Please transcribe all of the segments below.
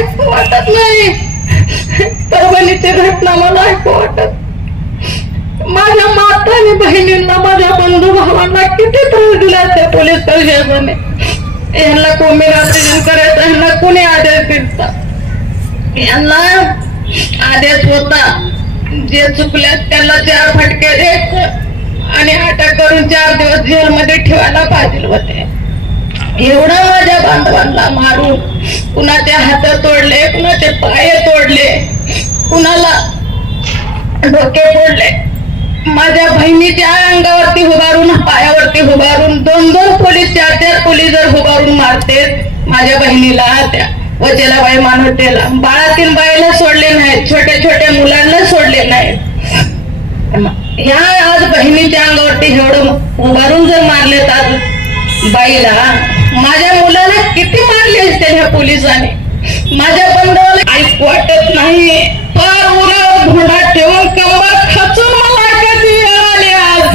ऐकू वाटत नाही. परभणीची घटना मला ऐकू वाटत. माझ्या माता आणि बहिणींना, माझ्या बंधू भावांना किती त्रास दिला त्या पोलीस प्रशासनाने. यांना कोणी ऑपरेशन करायचं, यांना कोणी आदेश दिला? यांना आदेश होता जे चुकल्यात त्यांना 4 फटके द्यायचं आणि अटक करून 4 दिवस जेलमध्ये ठेवायला पाहिजे होते. एवढं माझ्या बांधवांना मारून कुणाचे हात तोडले, कुणाचे पाय तोडले, कुणाला डोके फोडले. माझ्या बहिणीच्या अंगावरती उभारून, पायावरती उभारून 2-2 पोलीस, 4-4 पोलीस जर उभारून मारते माझ्या बहिणीला, त्या वचेलाबाई मानवतेला. बाळातील बाईला सोडले नाहीत, छोट्या छोट्या मुलांना सोडले नाहीत. ह्या आज बहिणीच्या अंगावरती एवढं उभारून जर मारले तर बाईला, माझ्या मुलाला किती मारले असते ह्या पोलिसांनी. माझ्या बंधवाला ऐकू वाटत नाही. पार उरावर घोडा ठेवून कंबर खचून मला कधी आले आज.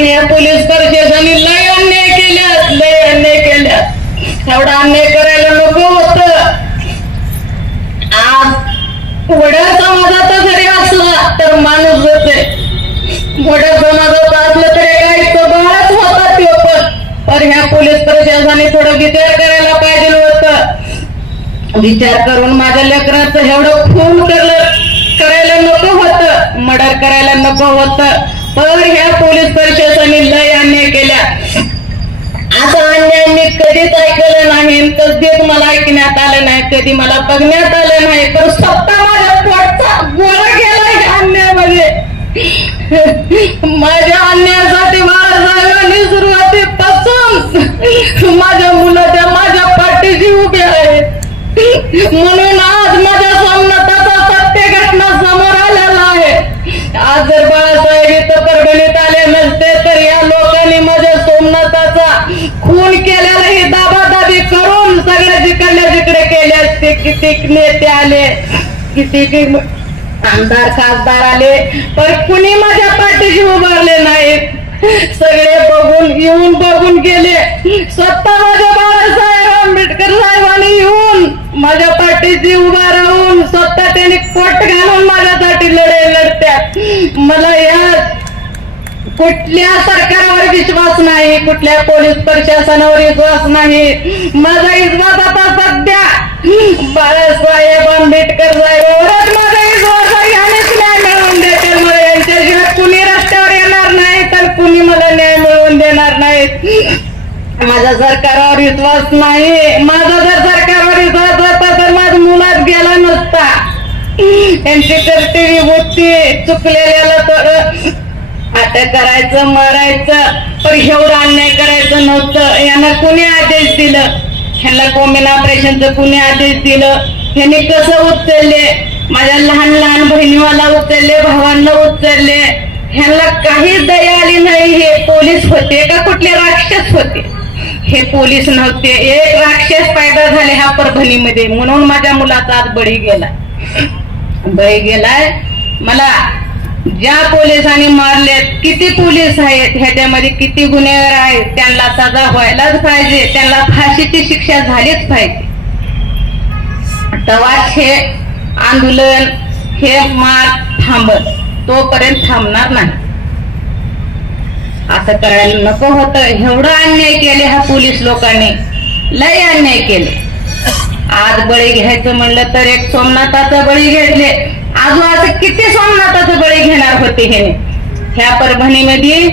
या पोलीस प्रशासनाने लय अन्याय केल्यात, लय अन्याय केल्यात. एवढा अन्याय करायला नको होत. आज वड्या समाजाचा जरी असला तर माणूस होते. मोठ्या समाजाचं असलं तरी काही बाळच होता ते. पण ह्या पोलीस प्रशासनाने थोडं विचार करायला पाहिजे होतं. विचार करून माझ्या लेकराचं एवढं खून करायला नको होतं, मर्डर करायला नको होतं. पण ह्या पोलीस प्रशासनाने लय अन्याय केल्या. असा अन्याय मी कधीच ऐकलं नाही, कधीच मला ऐकण्यात आलं नाही, कधी मला बघण्यात आलं नाही. तर स्वतः माझ्या पोटचा गोळा गेला ह्या अन्यायामध्ये. माझ्या अन्यायासाठी बाळासाहेबांनी सुरुवातीपासून माझ्या मुलाच्या माझ्या पाठीशी उभे आहेत. म्हणून आज माझ्या सोमनाथाचा सत्य घटना समोर आलेला आहे. आज जर बाळासाहेब इथं परभणीत आले नसते तर या लोकांनी माझ्या सोमनाथाचा खून केलेला ही दाबादाबी करून सगळ्या जिकडल्या जिकडे केले असते. किती नेते आले, किती आमदार खासदार आले, पण कुणी माझ्या पाठीशी उभारले नाहीत. सगळे येऊन बघून गेले. स्वतः माझ्या बाळासाहेब आंबेडकर साहेबांनी येऊन माझ्या पाठीशी उभा राहून स्वतः त्यांनी कोट घालून माझ्यासाठी लढे लढत्यात. मला या कुठल्या सरकारवर विश्वास नाही, कुठल्या पोलीस प्रशासनावर विश्वास नाही. माझा विश्वास आता सध्या बाळासाहेब आंबेडकर साहेबांवरच माझा विश्वास आहे. यानेच न्याय मिळवून देतील. मला यांच्याशिवाय कुणी रस्त्यावर येणार नाही तर कुणी मला न्याय मिळवून देणार नाहीत. माझा सरकारवर विश्वास नाही. माझा जर सरकारवर विश्वास होता तर माझा मुलात गेला नसता. यांची कर्तव्य बुद्धी चुकलेल्याला तर अटक करायचं, मारायचं, पण एवढं अन्याय करायचं नव्हतं. यांना कोणी आदेश दिलं? ह्यांना कोमिन ऑपरेशनचं कोणी आदेश दिलं? ह्यांनी कसं उचलले? माझ्या लहान लहान बहिणीवाला उचलले, भावांना उचलले. ह्यांना काही दया आली नाही. हे पोलीस होते का कुठले राक्षस होते? हे पोलीस नव्हते. एक राक्षस पैदा झाले ह्या परभणीमध्ये. म्हणून माझ्या मुलाचा आज बळी गेलाय. मला ज्या पोलिसांनी मारलेत, किती पोलीस आहेत, ह्याच्यामध्ये किती गुन्हेगार आहेत, त्यांना सजा व्हायलाच पाहिजे. त्यांना फाशीची शिक्षा झालीच पाहिजे. तेव्हाच हे आंदोलन, हे मार थांबत, तोपर्यंत थांबणार नाही. असं करायला नको होतं. एवढं अन्याय केले ह्या पोलीस लोकांनी, लय अन्याय केले. आज बळी घ्यायचं म्हणलं तर एक सोमनाथाचा बळी घेतले. अजून असं किती सोमनाथाचं बळी घेणार होते हे? ह्या परभणीमध्ये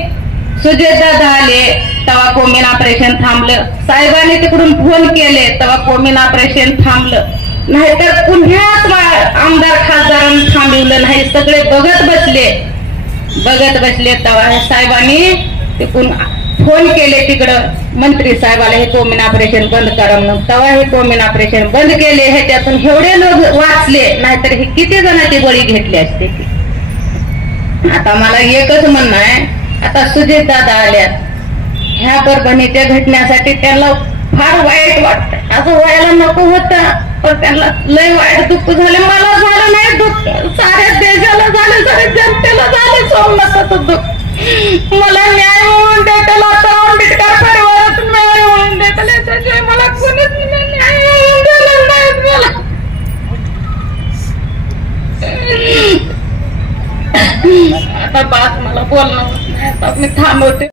सुजयदादा आले तेव्हा कोमिन ऑपरेशन थांबलं. साहेबांनी तिकडून फोन केले तेव्हा कोमिन ऑपरेशन थांबलं. नाहीतर पुण्यात आमदार खासदारांनी थांबवलं नाही. सगळे बघत बसले तेव्हा साहेबांनी तिकडून फोन केले तिकडं मंत्री साहेबाला, हे कोमिन ऑपरेशन बंद करा म्हणून. तेव्हा हे कोमिन ऑपरेशन बंद केले. ह्याच्यातून एवढे लोक वाचले, नाहीतर हे किती जणांची बळी घेतली असते. आता मला एकच म्हणणं आहे, आता सुजित दादा आल्यात ह्या परभणीच्या घटनेसाठी त्यांना फार वाईट वाटत. असं व्हायला नको होतं, पण त्यांना लय वाईट दुःख झालं. मला झालं नाही दुःख, साऱ्या देशाला झालं, साऱ्या जनतेला झालं सोमनाथाचं दुःख. मला न्याय मिळवून देताल, आता आंबेडकर परिवारातून न्याय मिळवून देताल, त्याच्याशिवाय मला आता बात मला बोलणं होत नाही. आता मी थांबवते.